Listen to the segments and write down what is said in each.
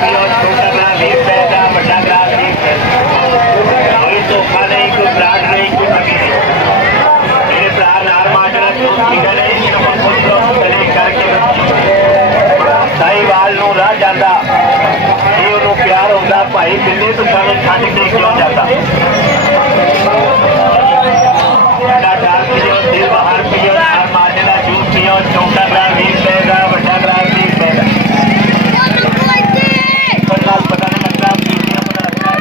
ਪੀਓ ਛੋਟਾ ਗਲਾ 20 ਰੁਪਏ ਦਾ ਵੱਡਾ ਗਲਾ 30 ਰੁਪਏ ਕੋਈ ਧੋਖਾ ਨਹੀਂ ਕੋਈ ਬਰਾੜ ਨਹੀਂ ਕੋਈ ਨਵੀਂ ਨਹੀਂ ਮੇਰੇ ਭਰਾ ਨਾਲ ਮਾਜਰਾ ਠੀਕ ਨਹੀਂ ਸਿਰਫ ਪੁੱਤਰੋਂ ਤਲੇ ਕਰਕੇ ਸਾਈਵਾਲ ਨੂੰ ਰਾਹ ਜਾਂਦਾ ਇਹ ਉਹਨੂੰ ਪਿਆਰ ਹੁੰਦਾ ਭਾਈ ਬਿੱਲੇ ਤੋਂ ਸਾਨੂੰ ਛੱਡ ਕੇ ਕਿਉਂ ਜਾਂਦਾ ਸਾਡਾ ਡਾਰ ਪੀਓ ਦਿਲ ਬਾਹਰ ਪੀਓ ਨਾਲ ਮਾਜਰਾ ਜੂਸ ਪੀਓ ਛੋਟਾ ਗਲਾ 20 ਰੁਪਏ ਦਾ ਵੱਡਾ ਗਲਾ 30 ਰੁਪਏ ਦਾ पता नहीं लगता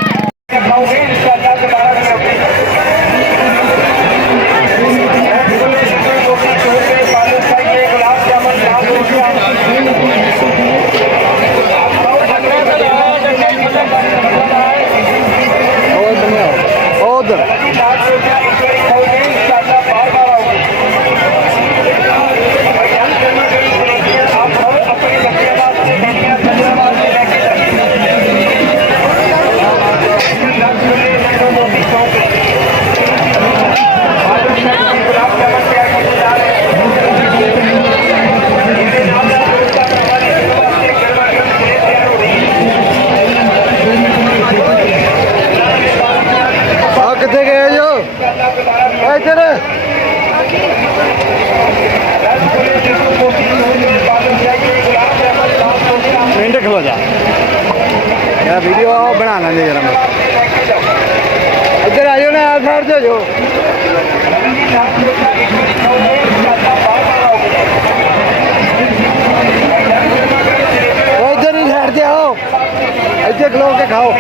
मिनट खलो जा यार वीडियो बना लेंगे जरा इधर आ जाओ ना यार साइड से जो इधर ही साइड से आओ इधर खलो के खाओ